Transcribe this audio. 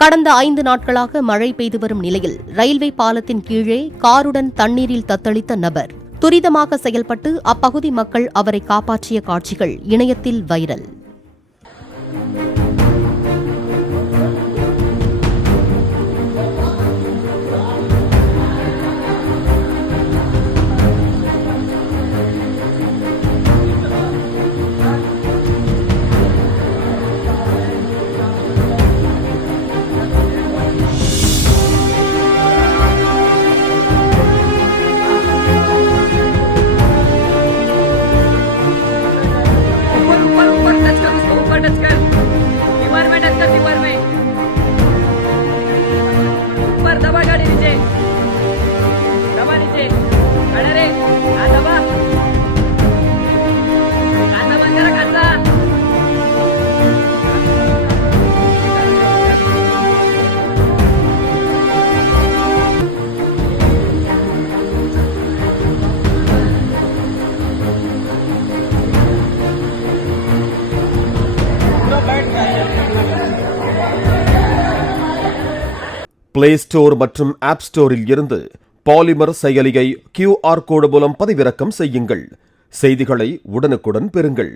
கடந்த 5 நாட்களாக மழை பெய்து வரும் நிலையில் ரயில்வே பாலத்தின் கீழே காருடன் தண்ணீரில் தத்தளித்த நபர் துரிதமாக செயல்பட்டு அப்பகுதி மக்கள் அவரை காப்பாற்றிய காட்சிகள் இணையத்தில் வைரல். பிளே ஸ்டோர் மற்றும் ஆப் ஸ்டோரில் இருந்து பாலிமர் செயலியை QR கோடு மூலம் பதிவிறக்கம் செய்யுங்கள். செய்திகளை உடனுக்குடன் பெறுங்கள்.